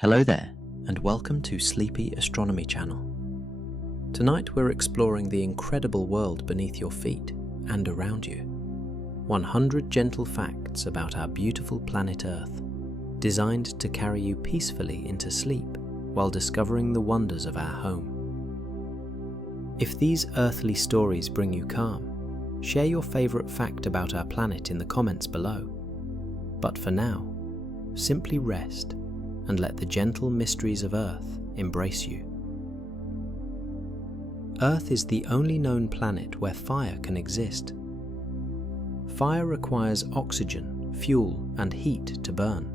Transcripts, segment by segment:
Hello there, and welcome to Sleepy Astronomy Channel. Tonight we're exploring the incredible world beneath your feet and around you. 100 gentle facts about our beautiful planet Earth, designed to carry you peacefully into sleep while discovering the wonders of our home. If these earthly stories bring you calm, share your favorite fact about our planet in the comments below. But for now, simply rest and let the gentle mysteries of Earth embrace you. Earth is the only known planet where fire can exist. Fire requires oxygen, fuel, and heat to burn.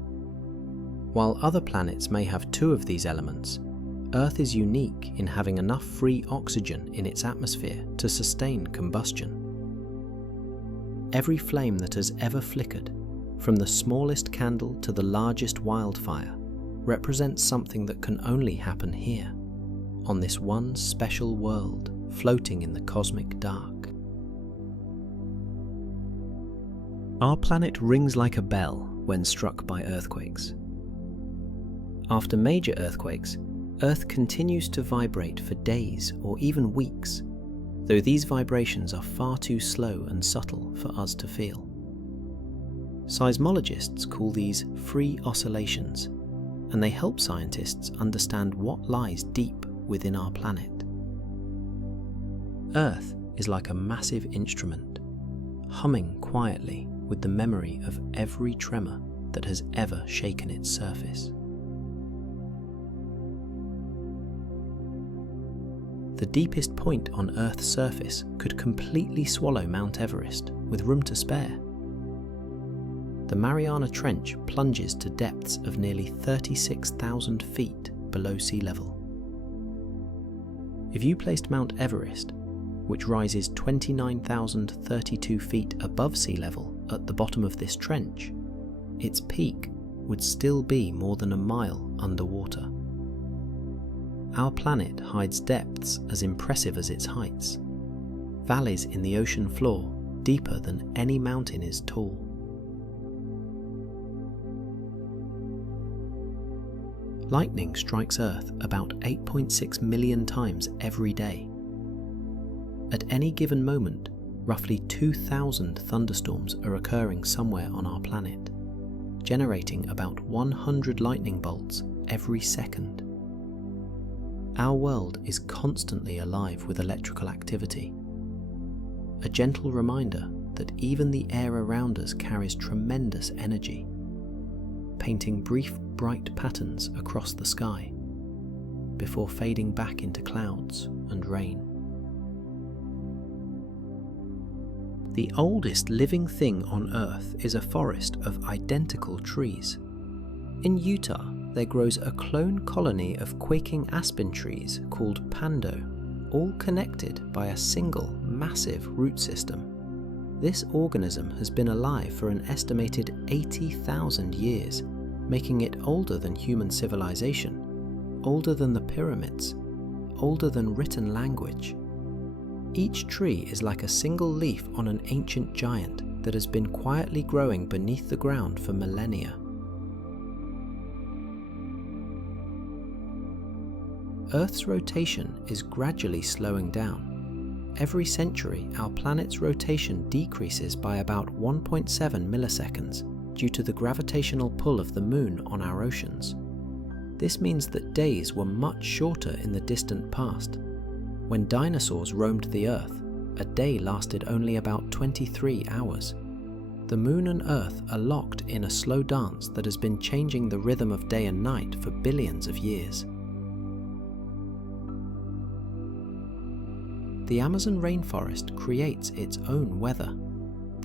While other planets may have two of these elements, Earth is unique in having enough free oxygen in its atmosphere to sustain combustion. Every flame that has ever flickered, from the smallest candle to the largest wildfire, represents something that can only happen here, on this one special world floating in the cosmic dark. Our planet rings like a bell when struck by earthquakes. After major earthquakes, Earth continues to vibrate for days or even weeks, though these vibrations are far too slow and subtle for us to feel. Seismologists call these free oscillations, and they help scientists understand what lies deep within our planet. Earth is like a massive instrument, humming quietly with the memory of every tremor that has ever shaken its surface. The deepest point on Earth's surface could completely swallow Mount Everest with room to spare. The Mariana Trench plunges to depths of nearly 36,000 feet below sea level. If you placed Mount Everest, which rises 29,032 feet above sea level at the bottom of this trench, its peak would still be more than a mile underwater. Our planet hides depths as impressive as its heights, valleys in the ocean floor deeper than any mountain is tall. Lightning strikes Earth about 8.6 million times every day. At any given moment, roughly 2,000 thunderstorms are occurring somewhere on our planet, generating about 100 lightning bolts every second. Our world is constantly alive with electrical activity, a gentle reminder that even the air around us carries tremendous energy, painting brief, bright patterns across the sky before fading back into clouds and rain. The oldest living thing on Earth is a forest of identical trees. In Utah, there grows a clone colony of quaking aspen trees called pando, all connected by a single massive root system. This organism has been alive for an estimated 80,000 years, making it older than human civilization, older than the pyramids, older than written language. Each tree is like a single leaf on an ancient giant that has been quietly growing beneath the ground for millennia. Earth's rotation is gradually slowing down. Every century, our planet's rotation decreases by about 1.7 milliseconds due to the gravitational pull of the Moon on our oceans. This means that days were much shorter in the distant past. When dinosaurs roamed the Earth, a day lasted only about 23 hours. The Moon and Earth are locked in a slow dance that has been changing the rhythm of day and night for billions of years. The Amazon rainforest creates its own weather.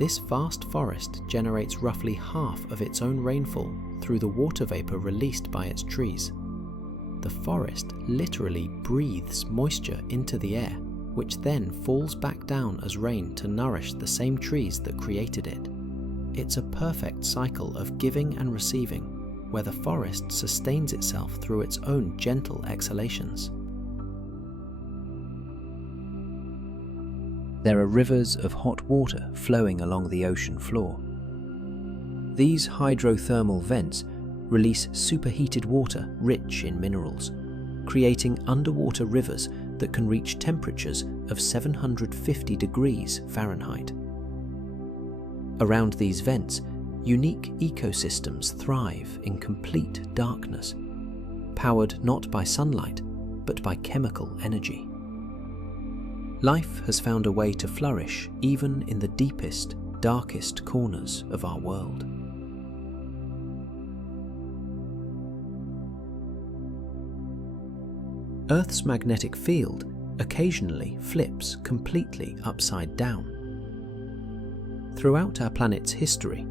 This vast forest generates roughly half of its own rainfall through the water vapor released by its trees. The forest literally breathes moisture into the air, which then falls back down as rain to nourish the same trees that created it. It's a perfect cycle of giving and receiving, where the forest sustains itself through its own gentle exhalations. There are rivers of hot water flowing along the ocean floor. These hydrothermal vents release superheated water rich in minerals, creating underwater rivers that can reach temperatures of 750 degrees Fahrenheit. Around these vents, unique ecosystems thrive in complete darkness, powered not by sunlight, but by chemical energy. Life has found a way to flourish even in the deepest, darkest corners of our world. Earth's magnetic field occasionally flips completely upside down. Throughout our planet's history,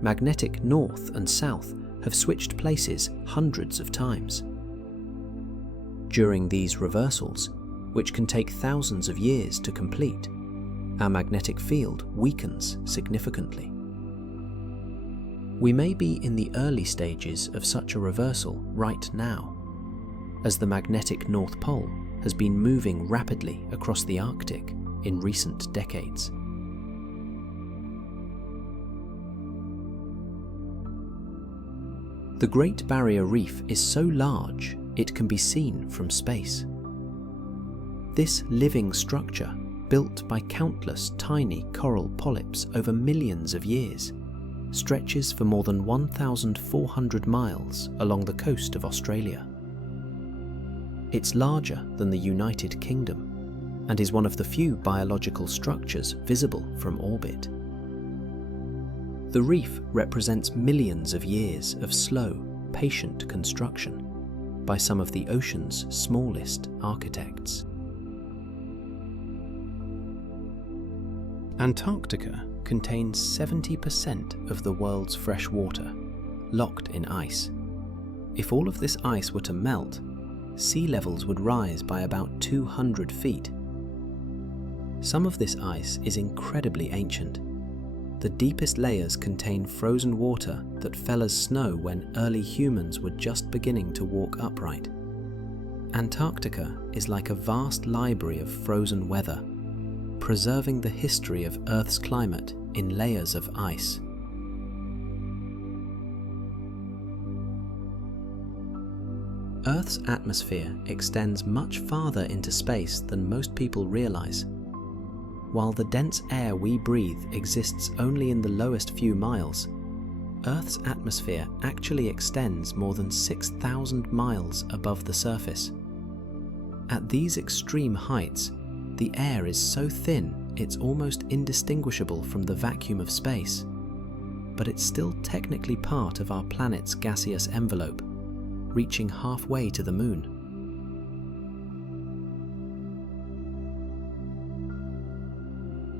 magnetic north and south have switched places hundreds of times. During these reversals, which can take thousands of years to complete, our magnetic field weakens significantly. We may be in the early stages of such a reversal right now, as the magnetic North Pole has been moving rapidly across the Arctic in recent decades. The Great Barrier Reef is so large it can be seen from space. This living structure, built by countless tiny coral polyps over millions of years, stretches for more than 1,400 miles along the coast of Australia. It's larger than the United Kingdom and is one of the few biological structures visible from orbit. The reef represents millions of years of slow, patient construction by some of the ocean's smallest architects. Antarctica contains 70% of the world's fresh water, locked in ice. If all of this ice were to melt, sea levels would rise by about 200 feet. Some of this ice is incredibly ancient. The deepest layers contain frozen water that fell as snow when early humans were just beginning to walk upright. Antarctica is like a vast library of frozen weather, preserving the history of Earth's climate in layers of ice. Earth's atmosphere extends much farther into space than most people realize. While the dense air we breathe exists only in the lowest few miles, Earth's atmosphere actually extends more than 6,000 miles above the surface. At these extreme heights, the air is so thin it's almost indistinguishable from the vacuum of space, but it's still technically part of our planet's gaseous envelope, reaching halfway to the Moon.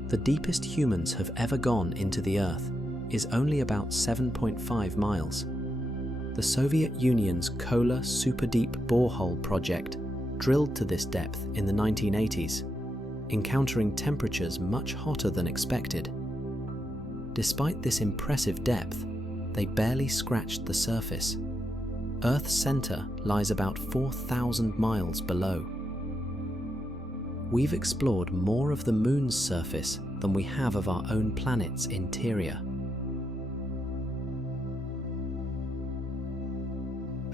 The deepest humans have ever gone into the Earth is only about 7.5 miles. The Soviet Union's Kola Super Deep Borehole project drilled to this depth in the 1980s, encountering temperatures much hotter than expected. Despite this impressive depth, they barely scratched the surface. Earth's center lies about 4,000 miles below. We've explored more of the Moon's surface than we have of our own planet's interior.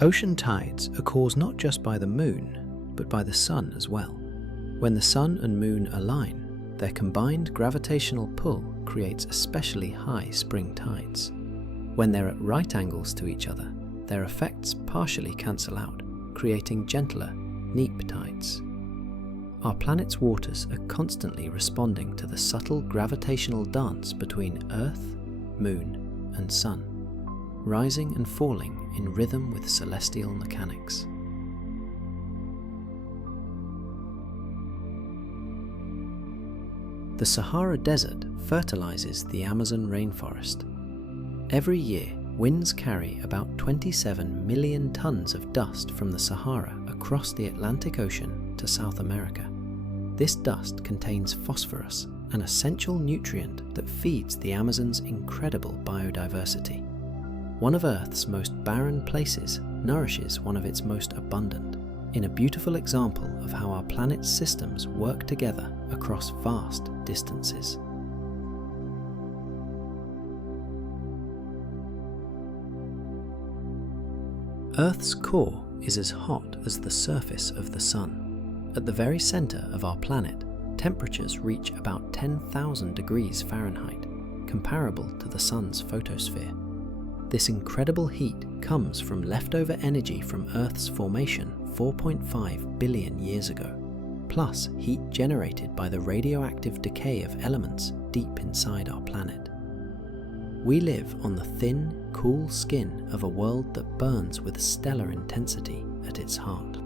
Ocean tides are caused not just by the Moon, but by the Sun as well. When the Sun and Moon align, their combined gravitational pull creates especially high spring tides. When they're at right angles to each other, their effects partially cancel out, creating gentler neap tides. Our planet's waters are constantly responding to the subtle gravitational dance between Earth, Moon, and Sun, rising and falling in rhythm with celestial mechanics. The Sahara Desert fertilizes the Amazon rainforest. Every year, winds carry about 27 million tons of dust from the Sahara across the Atlantic Ocean to South America. This dust contains phosphorus, an essential nutrient that feeds the Amazon's incredible biodiversity. One of Earth's most barren places nourishes one of its most abundant, in a beautiful example of how our planet's systems work together across vast distances. Earth's core is as hot as the surface of the Sun. At the very centre of our planet, temperatures reach about 10,000 degrees Fahrenheit, comparable to the Sun's photosphere. This incredible heat comes from leftover energy from Earth's formation 4.5 billion years ago, plus heat generated by the radioactive decay of elements deep inside our planet. We live on the thin, cool skin of a world that burns with stellar intensity at its heart.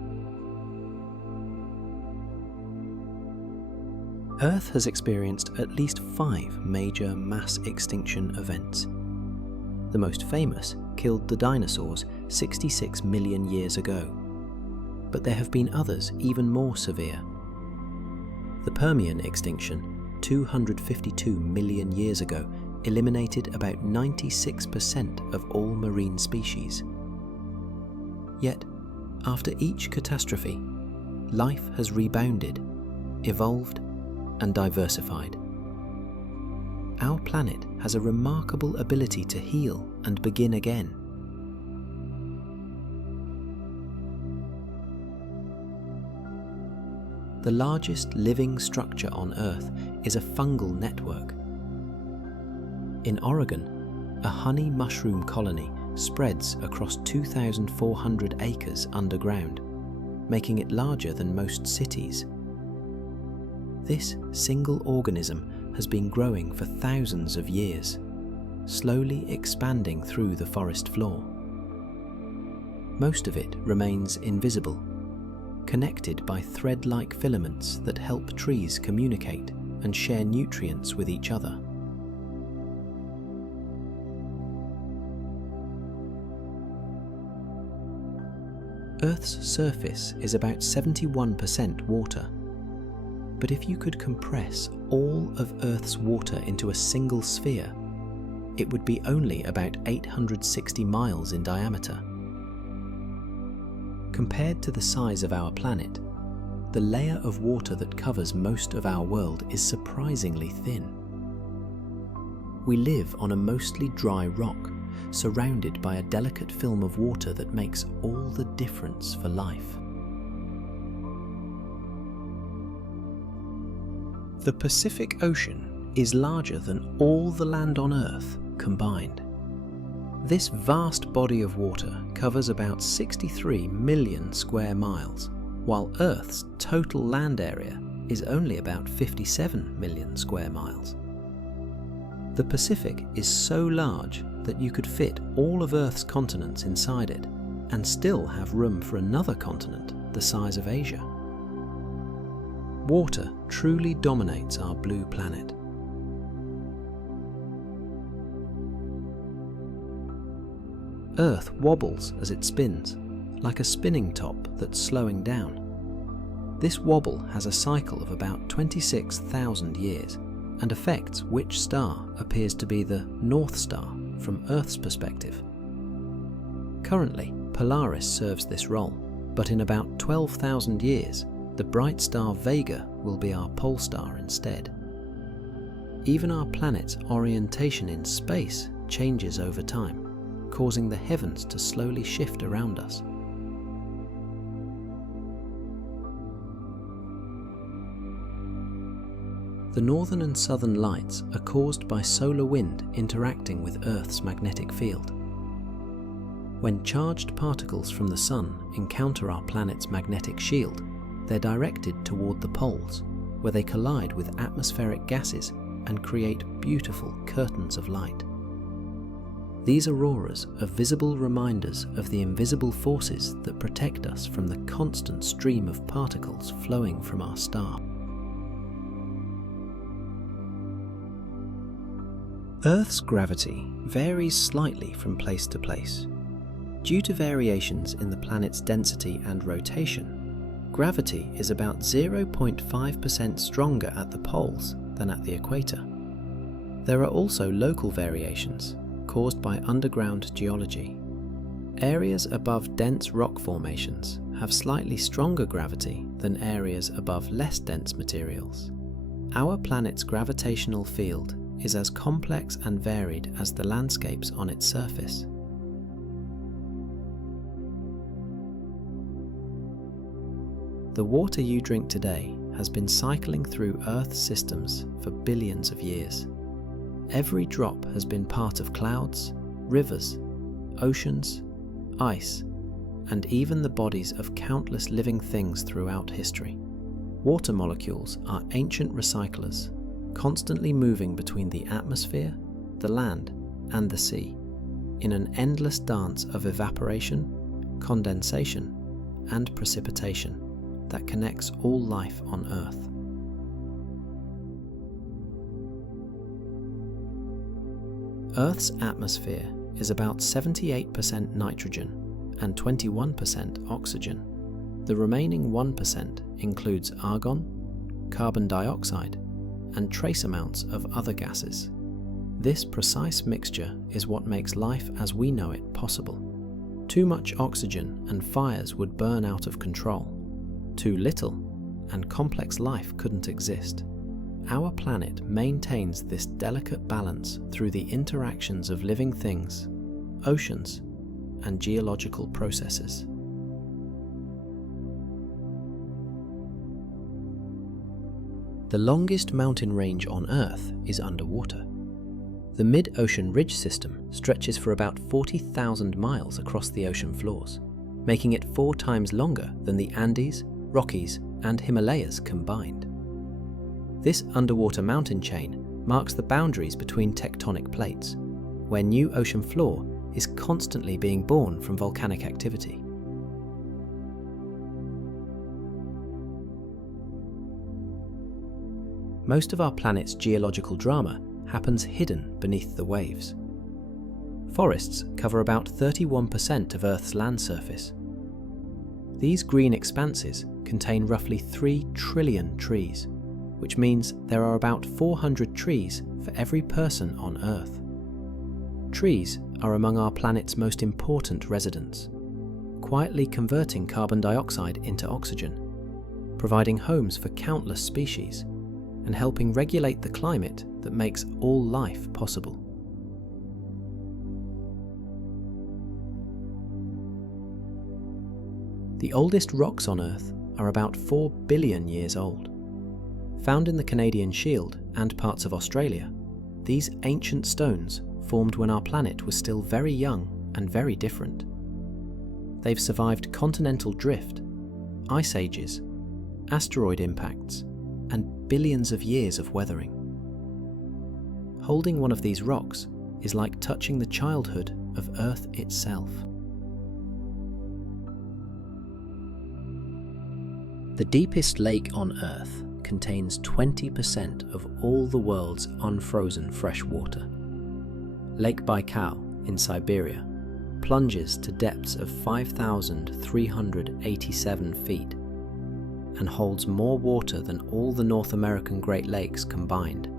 Earth has experienced at least 5 major mass extinction events. The most famous killed the dinosaurs 66 million years ago, but there have been others even more severe. The Permian extinction 252 million years ago eliminated about 96% of all marine species. Yet, after each catastrophe, life has rebounded, evolved, and diversified. Our planet has a remarkable ability to heal and begin again. The largest living structure on Earth is a fungal network. In Oregon, a honey mushroom colony spreads across 2,400 acres underground, making it larger than most cities. This single organism has been growing for thousands of years, slowly expanding through the forest floor. Most of it remains invisible, connected by thread-like filaments that help trees communicate and share nutrients with each other. Earth's surface is about 71% water. But if you could compress all of Earth's water into a single sphere, it would be only about 860 miles in diameter. Compared to the size of our planet, the layer of water that covers most of our world is surprisingly thin. We live on a mostly dry rock, surrounded by a delicate film of water that makes all the difference for life. The Pacific Ocean is larger than all the land on Earth combined. This vast body of water covers about 63 million square miles, while Earth's total land area is only about 57 million square miles. The Pacific is so large that you could fit all of Earth's continents inside it, and still have room for another continent the size of Asia. Water truly dominates our blue planet. Earth wobbles as it spins, like a spinning top that's slowing down. This wobble has a cycle of about 26,000 years and affects which star appears to be the North Star from Earth's perspective. Currently, Polaris serves this role, but in about 12,000 years, the bright star Vega will be our pole star instead. Even our planet's orientation in space changes over time, causing the heavens to slowly shift around us. The northern and southern lights are caused by solar wind interacting with Earth's magnetic field. When charged particles from the Sun encounter our planet's magnetic shield, they're directed toward the poles, where they collide with atmospheric gases and create beautiful curtains of light. These auroras are visible reminders of the invisible forces that protect us from the constant stream of particles flowing from our star. Earth's gravity varies slightly from place to place. Due to variations in the planet's density and rotation, gravity is about 0.5% stronger at the poles than at the equator. There are also local variations caused by underground geology. Areas above dense rock formations have slightly stronger gravity than areas above less dense materials. Our planet's gravitational field is as complex and varied as the landscapes on its surface. The water you drink today has been cycling through Earth's systems for billions of years. Every drop has been part of clouds, rivers, oceans, ice, and even the bodies of countless living things throughout history. Water molecules are ancient recyclers, constantly moving between the atmosphere, the land, and the sea, in an endless dance of evaporation, condensation, and precipitation that connects all life on Earth. Earth's atmosphere is about 78% nitrogen and 21% oxygen. The remaining 1% includes argon, carbon dioxide, and trace amounts of other gases. This precise mixture is what makes life as we know it possible. Too much oxygen and fires would burn out of control. Too little, and complex life couldn't exist. Our planet maintains this delicate balance through the interactions of living things, oceans, and geological processes. The longest mountain range on Earth is underwater. The mid-ocean ridge system stretches for about 40,000 miles across the ocean floors, making it 4 times longer than the Andes, Rockies, and Himalayas combined. This underwater mountain chain marks the boundaries between tectonic plates, where new ocean floor is constantly being born from volcanic activity. Most of our planet's geological drama happens hidden beneath the waves. Forests cover about 31% of Earth's land surface. These green expanses contain roughly 3 trillion trees, which means there are about 400 trees for every person on Earth. Trees are among our planet's most important residents, quietly converting carbon dioxide into oxygen, providing homes for countless species, and helping regulate the climate that makes all life possible. The oldest rocks on Earth are about 4 billion years old. Found in the Canadian Shield and parts of Australia, these ancient stones formed when our planet was still very young and very different. They've survived continental drift, ice ages, asteroid impacts, and billions of years of weathering. Holding one of these rocks is like touching the childhood of Earth itself. The deepest lake on Earth contains 20% of all the world's unfrozen fresh water. Lake Baikal in Siberia plunges to depths of 5,387 feet and holds more water than all the North American Great Lakes combined.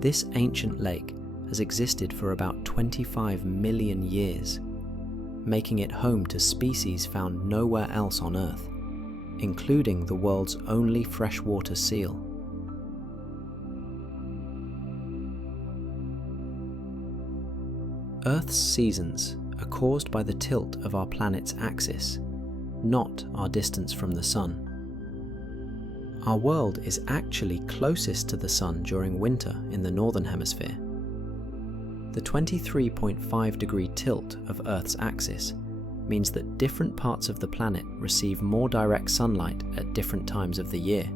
This ancient lake has existed for about 25 million years, making it home to species found nowhere else on Earth, including the world's only freshwater seal. Earth's seasons are caused by the tilt of our planet's axis, not our distance from the Sun. Our world is actually closest to the Sun during winter in the Northern Hemisphere. The 23.5-degree tilt of Earth's axis means that different parts of the planet receive more direct sunlight at different times of the year.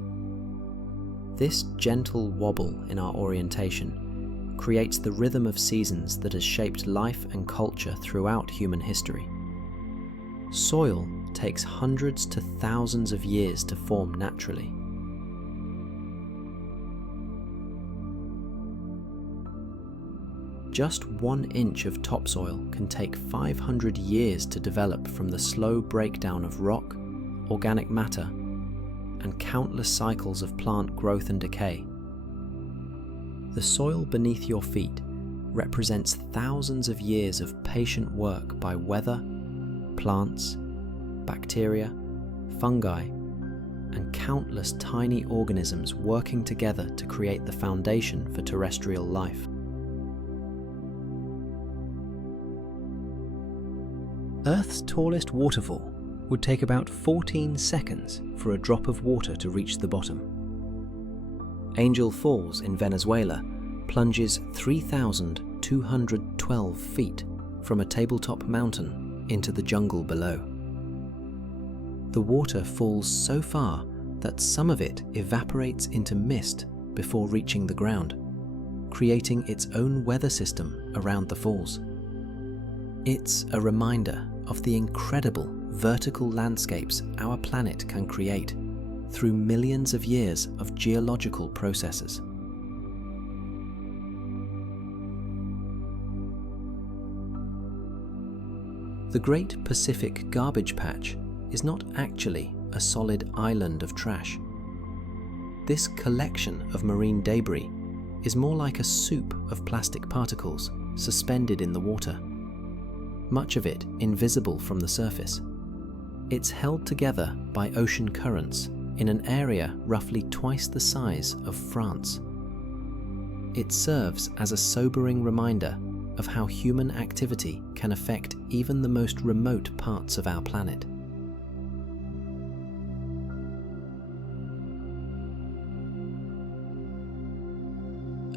This gentle wobble in our orientation creates the rhythm of seasons that has shaped life and culture throughout human history. Soil takes hundreds to thousands of years to form naturally. Just 1 inch of topsoil can take 500 years to develop from the slow breakdown of rock, organic matter, and countless cycles of plant growth and decay. The soil beneath your feet represents thousands of years of patient work by weather, plants, bacteria, fungi, and countless tiny organisms working together to create the foundation for terrestrial life. Earth's tallest waterfall would take about 14 seconds for a drop of water to reach the bottom. Angel Falls in Venezuela plunges 3,212 feet from a tabletop mountain into the jungle below. The water falls so far that some of it evaporates into mist before reaching the ground, creating its own weather system around the falls. It's a reminder of the incredible vertical landscapes our planet can create through millions of years of geological processes. The Great Pacific Garbage Patch is not actually a solid island of trash. This collection of marine debris is more like a soup of plastic particles suspended in the water, much of it invisible from the surface. It's held together by ocean currents in an area roughly twice the size of France. It serves as a sobering reminder of how human activity can affect even the most remote parts of our planet.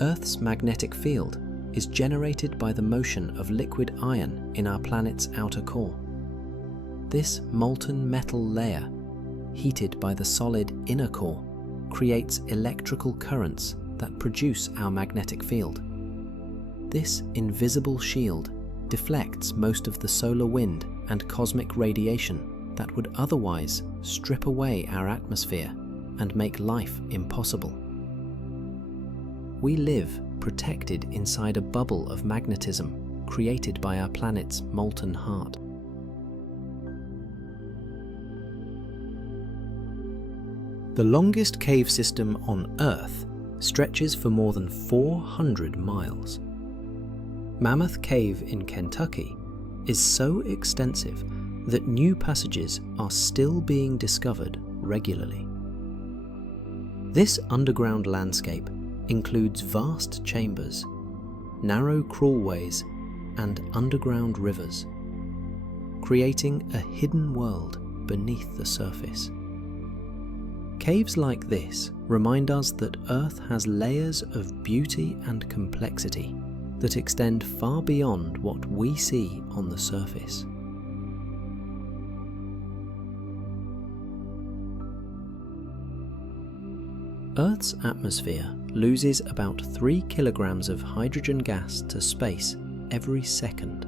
Earth's magnetic field is generated by the motion of liquid iron in our planet's outer core. This molten metal layer, heated by the solid inner core, creates electrical currents that produce our magnetic field. This invisible shield deflects most of the solar wind and cosmic radiation that would otherwise strip away our atmosphere and make life impossible. We live protected inside a bubble of magnetism created by our planet's molten heart. The longest cave system on Earth stretches for more than 400 miles. Mammoth Cave in Kentucky is so extensive that new passages are still being discovered regularly. This underground landscape includes vast chambers, narrow crawlways, and underground rivers, creating a hidden world beneath the surface. Caves like this remind us that Earth has layers of beauty and complexity that extend far beyond what we see on the surface. Earth's atmosphere loses about 3 kilograms of hydrogen gas to space every second.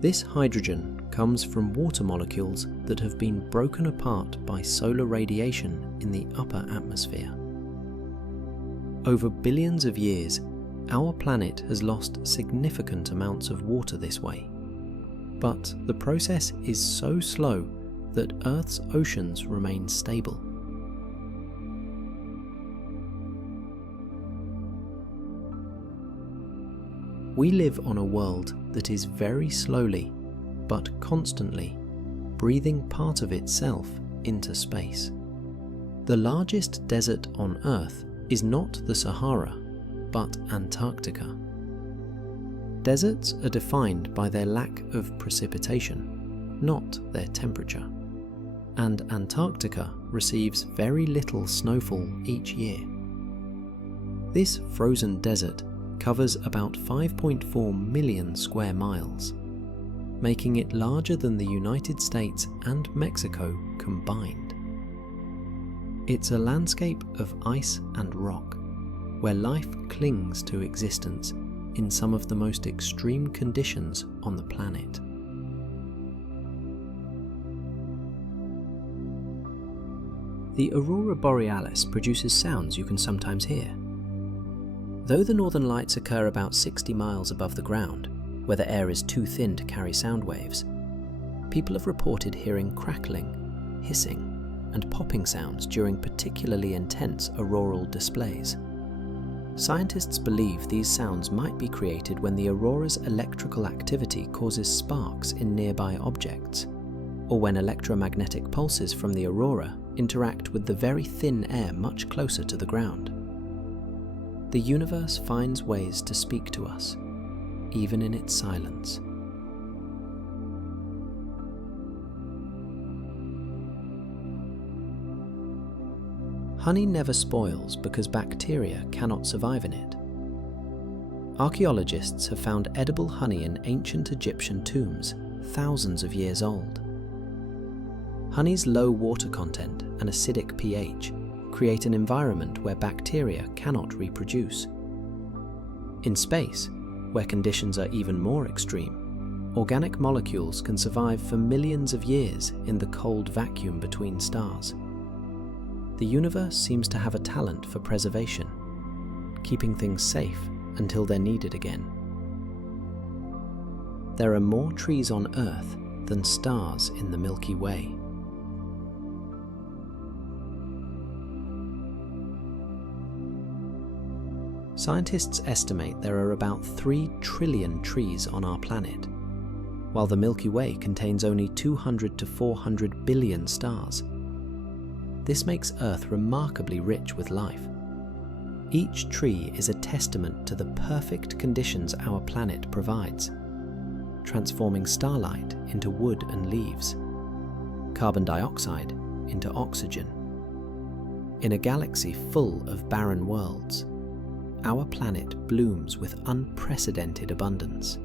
This hydrogen comes from water molecules that have been broken apart by solar radiation in the upper atmosphere. Over billions of years, our planet has lost significant amounts of water this way. But the process is so slow that Earth's oceans remain stable. We live on a world that is very slowly, but constantly, breathing part of itself into space. The largest desert on Earth is not the Sahara, but Antarctica. Deserts are defined by their lack of precipitation, not their temperature. And Antarctica receives very little snowfall each year. This frozen desert covers about 5.4 million square miles, making it larger than the United States and Mexico combined. It's a landscape of ice and rock, where life clings to existence in some of the most extreme conditions on the planet. The aurora borealis produces sounds you can sometimes hear. Though the northern lights occur about 60 miles above the ground, where the air is too thin to carry sound waves, people have reported hearing crackling, hissing, and popping sounds during particularly intense auroral displays. Scientists believe these sounds might be created when the aurora's electrical activity causes sparks in nearby objects, or when electromagnetic pulses from the aurora interact with the very thin air much closer to the ground. The universe finds ways to speak to us, even in its silence. Honey never spoils because bacteria cannot survive in it. Archaeologists have found edible honey in ancient Egyptian tombs, thousands of years old. Honey's low water content and acidic pH create an environment where bacteria cannot reproduce. In space, where conditions are even more extreme, organic molecules can survive for millions of years in the cold vacuum between stars. The universe seems to have a talent for preservation, keeping things safe until they're needed again. There are more trees on Earth than stars in the Milky Way. Scientists estimate there are about 3 trillion trees on our planet, while the Milky Way contains only 200 to 400 billion stars. This makes Earth remarkably rich with life. Each tree is a testament to the perfect conditions our planet provides, transforming starlight into wood and leaves, carbon dioxide into oxygen. In a galaxy full of barren worlds, our planet blooms with unprecedented abundance.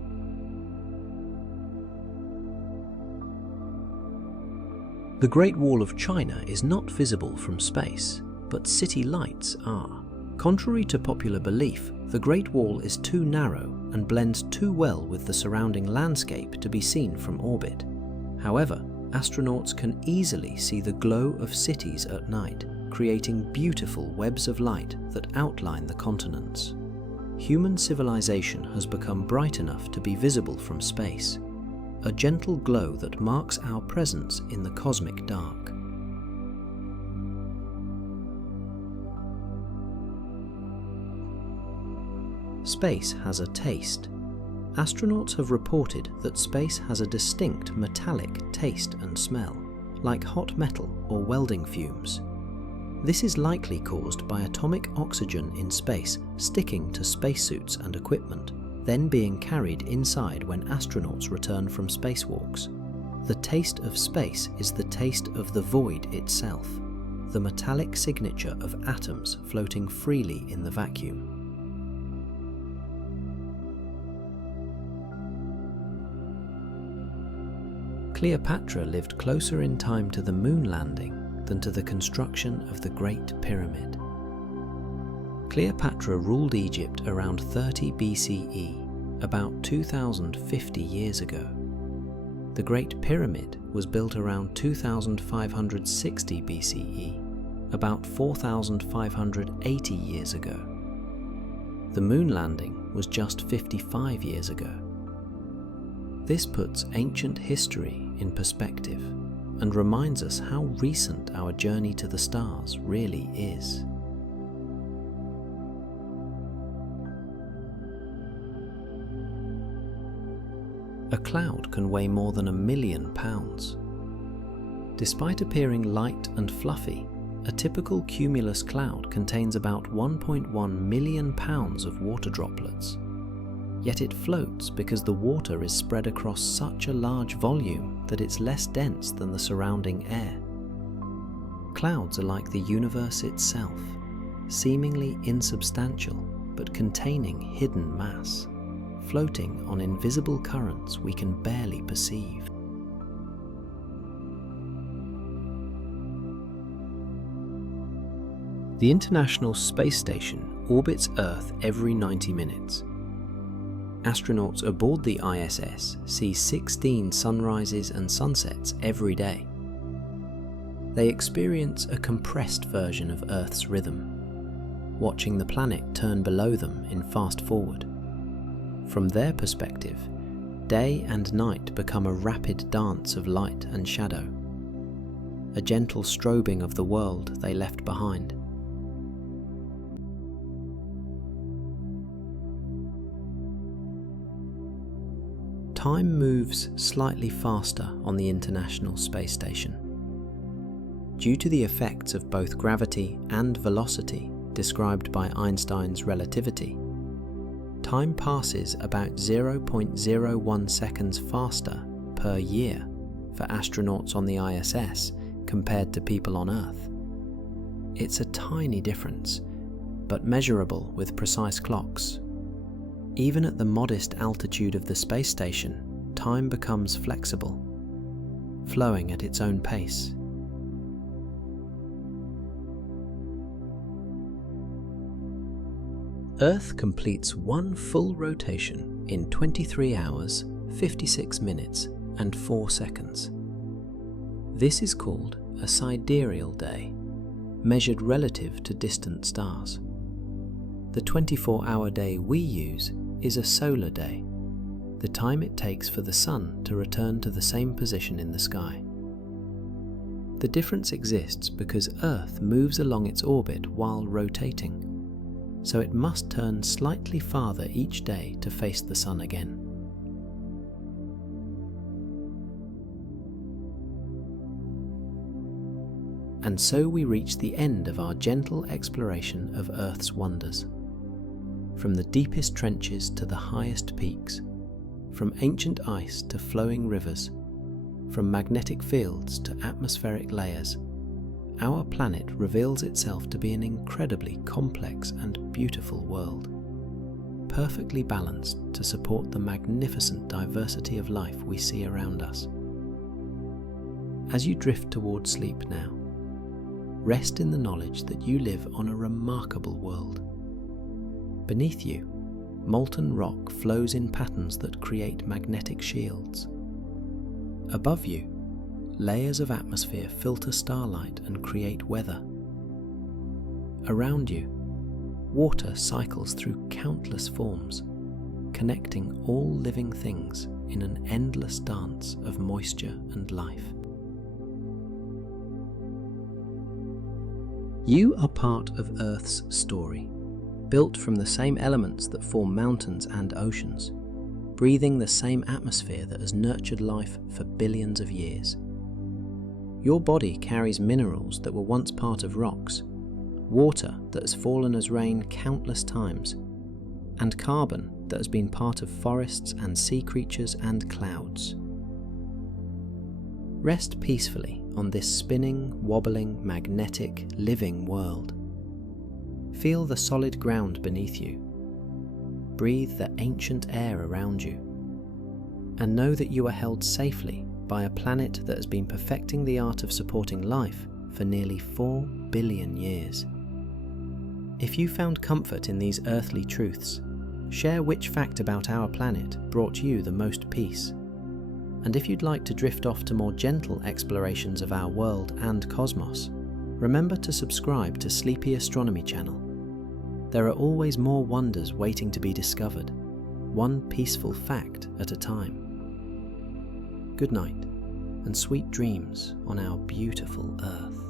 The Great Wall of China is not visible from space, but city lights are. Contrary to popular belief, the Great Wall is too narrow and blends too well with the surrounding landscape to be seen from orbit. However, astronauts can easily see the glow of cities at night, creating beautiful webs of light that outline the continents. Human civilization has become bright enough to be visible from space, a gentle glow that marks our presence in the cosmic dark. Space has a taste. Astronauts have reported that space has a distinct metallic taste and smell, like hot metal or welding fumes. This is likely caused by atomic oxygen in space sticking to spacesuits and equipment, then being carried inside when astronauts return from spacewalks. The taste of space is the taste of the void itself, the metallic signature of atoms floating freely in the vacuum. Cleopatra lived closer in time to the moon landing than to the construction of the Great Pyramid. Cleopatra ruled Egypt around 30 BCE, about 2050 years ago. The Great Pyramid was built around 2560 BCE, about 4580 years ago. The moon landing was just 55 years ago. This puts ancient history in perspective and reminds us how recent our journey to the stars really is. A cloud can weigh more than 1 million pounds. Despite appearing light and fluffy, a typical cumulus cloud contains about 1.1 million pounds of water droplets. Yet it floats because the water is spread across such a large volume that it's less dense than the surrounding air. Clouds are like the universe itself, seemingly insubstantial but containing hidden mass, floating on invisible currents we can barely perceive. The International Space Station orbits Earth every 90 minutes. Astronauts aboard the ISS see 16 sunrises and sunsets every day. They experience a compressed version of Earth's rhythm, watching the planet turn below them in fast forward. From their perspective, day and night become a rapid dance of light and shadow, a gentle strobing of the world they left behind. Time moves slightly faster on the International Space Station. Due to the effects of both gravity and velocity described by Einstein's relativity, time passes about 0.01 seconds faster per year for astronauts on the ISS compared to people on Earth. It's a tiny difference, but measurable with precise clocks. Even at the modest altitude of the space station, time becomes flexible, flowing at its own pace. Earth completes one full rotation in 23 hours, 56 minutes and 4 seconds. This is called a sidereal day, measured relative to distant stars. The 24-hour day we use is a solar day, the time it takes for the Sun to return to the same position in the sky. The difference exists because Earth moves along its orbit while rotating, so it must turn slightly farther each day to face the Sun again. And so we reach the end of our gentle exploration of Earth's wonders. From the deepest trenches to the highest peaks, from ancient ice to flowing rivers, from magnetic fields to atmospheric layers, our planet reveals itself to be an incredibly complex and beautiful world, perfectly balanced to support the magnificent diversity of life we see around us. As you drift toward sleep now, rest in the knowledge that you live on a remarkable world. Beneath you, molten rock flows in patterns that create magnetic shields. Above you, layers of atmosphere filter starlight and create weather. Around you, water cycles through countless forms, connecting all living things in an endless dance of moisture and life. You are part of Earth's story, built from the same elements that form mountains and oceans, breathing the same atmosphere that has nurtured life for billions of years. Your body carries minerals that were once part of rocks, water that has fallen as rain countless times, and carbon that has been part of forests and sea creatures and clouds. Rest peacefully on this spinning, wobbling, magnetic, living world. Feel the solid ground beneath you. Breathe the ancient air around you. And know that you are held safely by a planet that has been perfecting the art of supporting life for nearly 4 billion years. If you found comfort in these earthly truths, share which fact about our planet brought you the most peace. And if you'd like to drift off to more gentle explorations of our world and cosmos, remember to subscribe to SleepyAstronomyChannel. There are always more wonders waiting to be discovered, one peaceful fact at a time. Good night, and sweet dreams on our beautiful Earth.